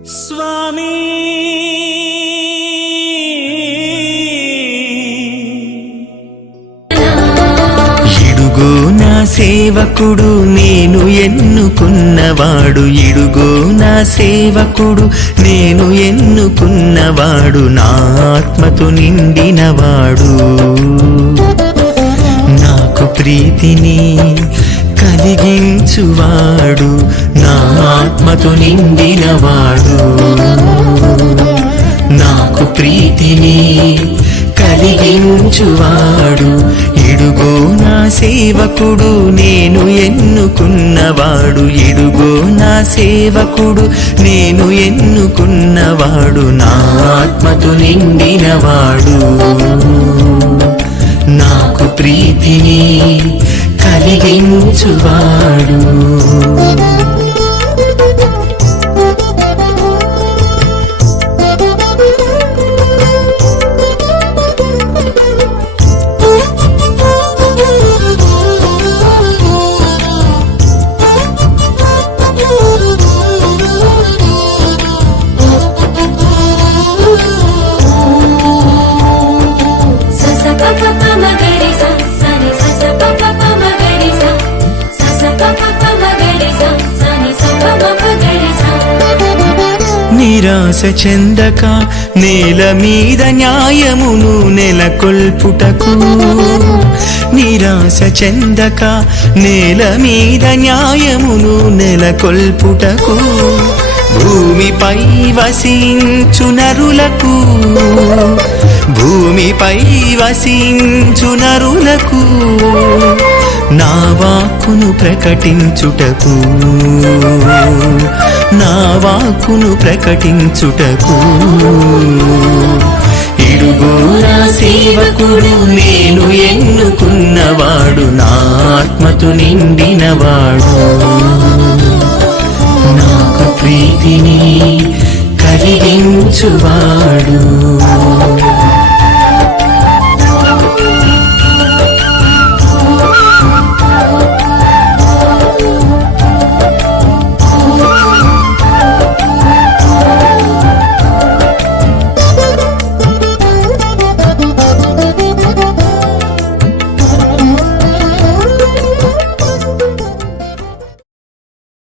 స్వామి ఇడుగో నా సేవకుడు నేను ఎన్నుకున్నవాడు, ఇడుగో నా సేవకుడు నేను ఎన్నుకున్నవాడు, నా ఆత్మతో నిండినవాడు, నాకు ప్రీతిని కలిగించువాడు, నా ఆత్మతో నిండినవాడు, నాకు ప్రీతిని కలిగించువాడు, ఇడుగో నా సేవకుడు నేను ఎన్నుకున్నవాడు, ఇడుగో నా సేవకుడు నేను ఎన్నుకున్నవాడు, నా ఆత్మతో నిండినవాడు, నాకు ప్రీతిని కలిగించువాడు. నిరాశ చెందక నేల మీద న్యాయమును నెలకొల్పుటకు, నిరాశ చెందక నేల మీద న్యాయమును నెలకొల్పుటకు, భూమిపై వసించు నరులకు, భూమిపై వసించు నరులకు నా వాక్కును ప్రకటించుటకు, నా వాక్కును ప్రకటించుటకు, ఇడుగో నా సేవకుడు నేను ఎన్నుకున్నవాడు, నా ఆత్మతో నిండినవాడు, నాకు ప్రీతిని కలిగించువాడు.